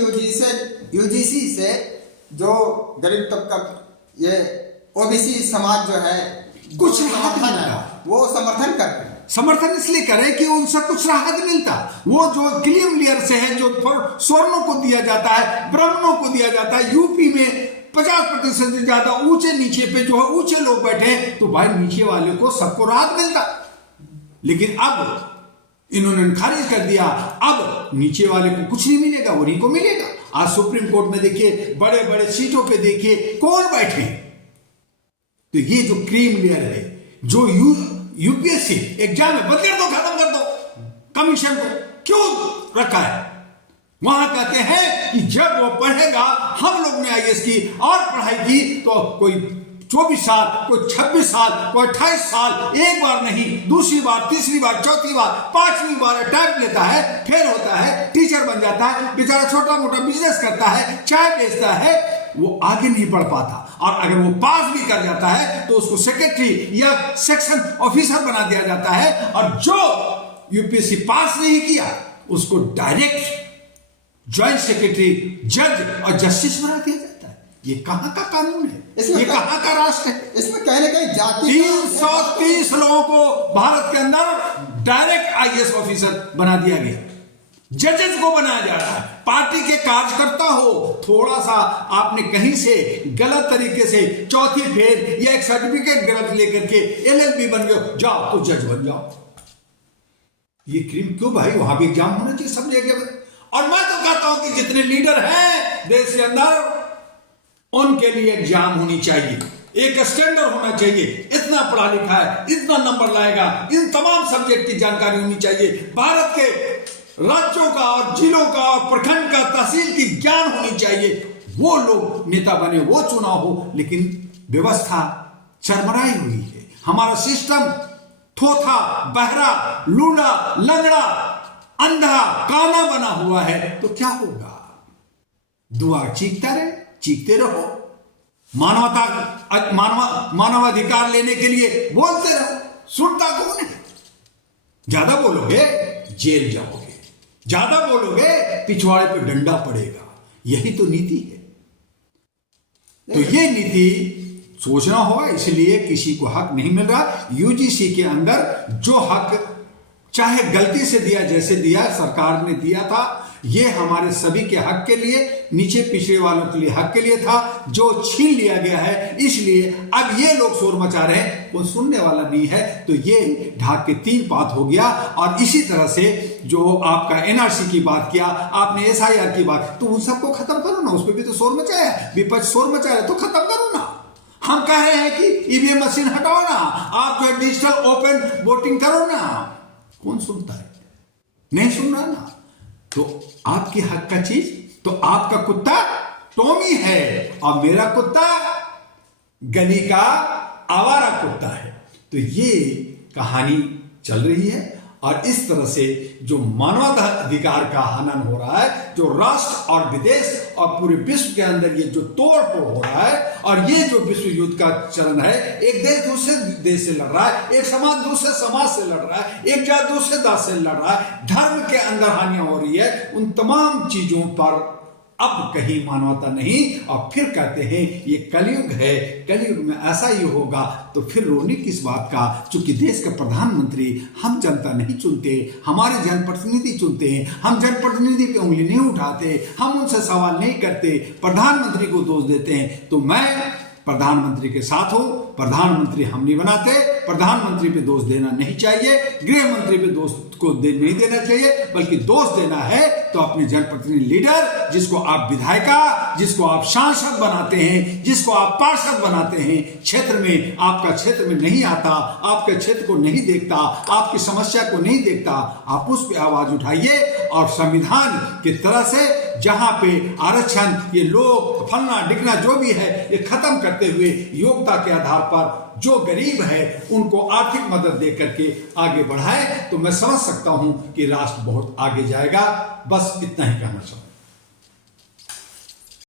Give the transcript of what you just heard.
UGC से जो गरीब तबका ये ओबीसी समाज जो है कुछ राहत मिलता, वो समर्थन करते हैं। समर्थन इसलिए करें कि उनसे कुछ राहत मिलता। वो जो क्लीन लेयर से है, जो स्वर्णों को दिया जाता है, ब्राह्मणों को दिया जाता है, यूपी में 50% से ज्यादा ऊंचे नीचे पे जो है ऊंचे लोग बैठे हैं, तो भाई नीचे वाले को सबको राहत मिलता। लेकिन अब इन्होंने खारिज कर दिया, अब नीचे वाले को कुछ नहीं मिलेगा, उन्हीं को मिलेगा। आज सुप्रीम कोर्ट में देखिए, बड़े बड़े सीटों पे देखिए कौन बैठे। तो ये जो क्रीम लेयर है, जो यूपीएससी एग्जाम है, बंद कर दो, खत्म कर दो। कमीशन को क्यों रखा है? वहां कहते हैं कि जब वो पढ़ेगा, हम लोग ने आईएएस की और पढ़ाई की, तो कोई 24 साल, कोई 26 साल, कोई 28 साल, एक बार नहीं, दूसरी बार, तीसरी बार, चौथी बार, 5वीं बार अटैम्प्ट लेता है, फेल होता है, टीचर बन जाता है, बेचारा छोटा मोटा बिजनेस करता है, चाय बेचता है, वो आगे नहीं बढ़ पाता। और अगर वो पास भी कर जाता है तो उसको सेक्रेटरी या सेक्शन ऑफिसर बना दिया जाता है, और जो यूपीएससी पास नहीं किया उसको डायरेक्ट ज्वाइंट सेक्रेटरी, जज और जस्टिस बना दिया जाता है। ये कहां का कानून है? ये कहां का राष्ट्र है? इसमें कहीं ना कहीं जाति 330 लोगों को भारत के अंदर डायरेक्ट आईएएस ऑफिसर बना दिया गया, जजेस को बनाया जा रहा है। पार्टी के कार्यकर्ता हो, थोड़ा सा आपने कहीं से गलत तरीके से चौथी फेल या एक सर्टिफिकेट गलत लेकर के एलएलबी बन गए, जाओ तो जज बन जाओ। ये क्रीम क्यों भाई? वहां भी एग्जाम होना चाहिए सब जगह। और मैं तो कहता हूं कि जितने लीडर हैं देश के अंदर, उनके लिए एग्जाम होनी चाहिए, एक स्टैंडर्ड होना चाहिए। इतना पढ़ा लिखा है, इतना नंबर लाएगा, इन तमाम सब्जेक्ट की जानकारी होनी चाहिए। भारत के राज्यों का और जिलों का और प्रखंड का, तहसील की ज्ञान होनी चाहिए। वो लोग नेता बने, वो चुनाव हो। लेकिन व्यवस्था चरमराई हुई है। हमारा सिस्टम थोथा, बहरा, लूला, लंगड़ा, अंधा, काना बना हुआ है। तो क्या होगा? दुआ चीखता रहे, चीखते रहो। मानवाधिकार लेने के लिए बोलते रहो। सुनता कौन है? ज्यादा बोलोगे जेल जाओगे, ज्यादा बोलोगे पिछवाड़े पे डंडा पड़ेगा। यही तो नीति है। तो ये नीति सोचना होगा। इसलिए किसी को हक नहीं मिल रहा। यूजीसी के अंदर जो हक चाहे गलती से दिया, जैसे दिया सरकार ने दिया था, ये हमारे सभी के हक के लिए, नीचे पिछड़े वालों के लिए हक के लिए था, जो छीन लिया गया है। इसलिए अब ये लोग शोर मचा रहे हैं, वो सुनने वाला नहीं है। तो ये ढाक के 3 बात हो गया। और इसी तरह से जो आपका एनआरसी की बात किया, आपने एसआईआर की बात, तो उन सबको खत्म करो ना। उस पर भी तो शोर मचाया, विपक्ष शोर मचाया, तो खत्म करो ना। हम कह रहे हैं कि ईवीएम मशीन हटाओ ना, आप जो डिजिटल ओपन वोटिंग करो ना। कौन सुनता है? नहीं सुन रहा ना। तो आपकी हक का चीज, तो आपका कुत्ता टॉमी है और मेरा कुत्ता गली का आवारा कुत्ता है। तो ये कहानी चल रही है। और इस तरह से जो मानवाधिकार का हनन हो रहा है, जो राष्ट्र और विदेश और पूरे विश्व के अंदर ये जो तोड़ फोड़ हो रहा है, और ये जो विश्व युद्ध का चलन है, एक देश दूसरे देश से लड़ रहा है, एक समाज दूसरे समाज से लड़ रहा है, एक जात दूसरे जात से लड़ रहा है, धर्म के अंदर हानियां हो रही है, उन तमाम चीजों पर अब कहीं मानवता नहीं। और फिर कहते हैं ये कलयुग है, कलयुग में ऐसा ही होगा। तो फिर रोने किस बात का? चूंकि देश का प्रधानमंत्री हम जनता नहीं चुनते, हमारे जनप्रतिनिधि चुनते हैं। हम जनप्रतिनिधि पे उंगली नहीं उठाते, हम उनसे सवाल नहीं करते, प्रधानमंत्री को दोष देते हैं। तो मैं प्रधानमंत्री के साथ हूं। प्रधानमंत्री हम नहीं बनाते, प्रधानमंत्री पे दोष देना नहीं चाहिए, गृह मंत्री पे दोष को नहीं देना चाहिए, बल्कि दोष देना है तो अपने जनप्रतिनिधि लीडर, जिसको आप विधायिका, जिसको आप सांसद बनाते हैं, जिसको आप पार्षद बनाते हैं, क्षेत्र में, आपका क्षेत्र में नहीं आता, आपके क्षेत्र को नहीं देखता, आपकी समस्या को नहीं देखता, आप उस पर आवाज उठाइए। और संविधान की तरह से जहां पे आरक्षण, ये लोग फलना डिगना जो भी है, ये खत्म करते हुए योग्यता के आधार पर जो गरीब है उनको आर्थिक मदद दे करके आगे बढ़ाए, तो मैं समझ सकता हूं कि राष्ट्र बहुत आगे जाएगा। बस इतना ही कहना चाहूंगा।